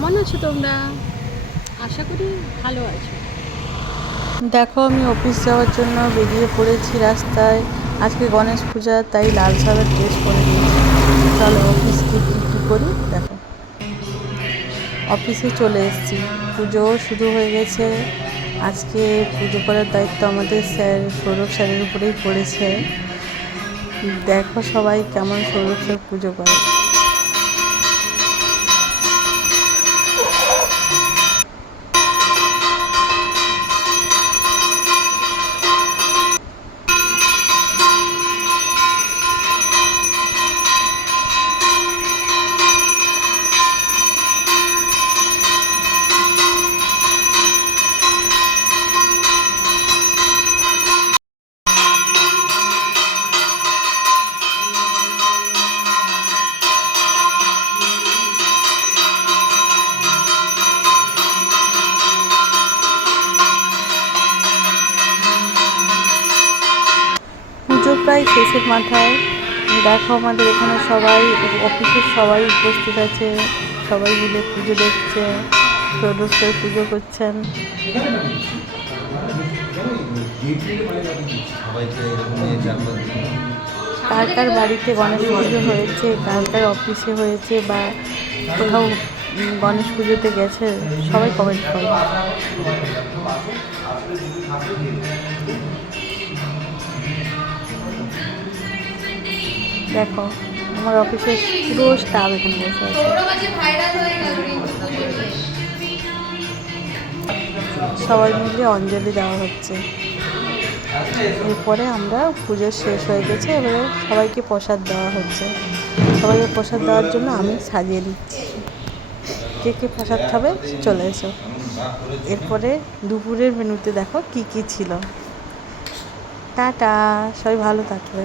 কেমন আছো তোমরা? আশা করি ভালো আছো। দেখো, আমি অফিস যাওয়ার জন্য বেরিয়ে পড়েছি রাস্তায়। আজকে গণেশ পূজা, তাই লাল সাদার ড্রেস পরে নিয়েছি। চলো অফিস গিয়ে কী করি দেখো। অফিসে চলে এসেছি, পুজোও শুরু হয়ে গেছে। আজকে পুজো করার দায়িত্ব আমাদের স্যার সৌরভ স্যারের উপরেই পড়েছে। দেখো সবাই কেমন সৌরভ স্যার পুজো করে। পুজো প্রায় শেষের মাথায়। দেখো আমাদের এখানে সবাই, অফিসের সবাই উপস্থিত আছে। সবাই মিলে পুজো দেখছে, সৌরভ স্যার পুজো করছেন। কার কার বাড়িতে গণেশ পুজো হয়েছে, কার কার অফিসে হয়েছে বা কোথাও গণেশ পুজোতে গেছে, সবাই কমেন্ট করো। দেখো আমার অফিসের পুরো স্টাফ এখানে বসে আছে। সবাই মিলে অঞ্জলি দেওয়া হচ্ছে। এরপরে আমরা পুজো শেষ হয়ে গেছে, এবারে সবাইকে প্রসাদ দেওয়া হচ্ছে। সবাইকে প্রসাদ দেওয়ার জন্য আমি সাজিয়ে দিচ্ছি। কে কে প্রসাদ খাবে চলে এসো। এরপরে দুপুরের মেনুতে দেখো কি কি ছিল। টাটা, সবাই ভালো থাকবে।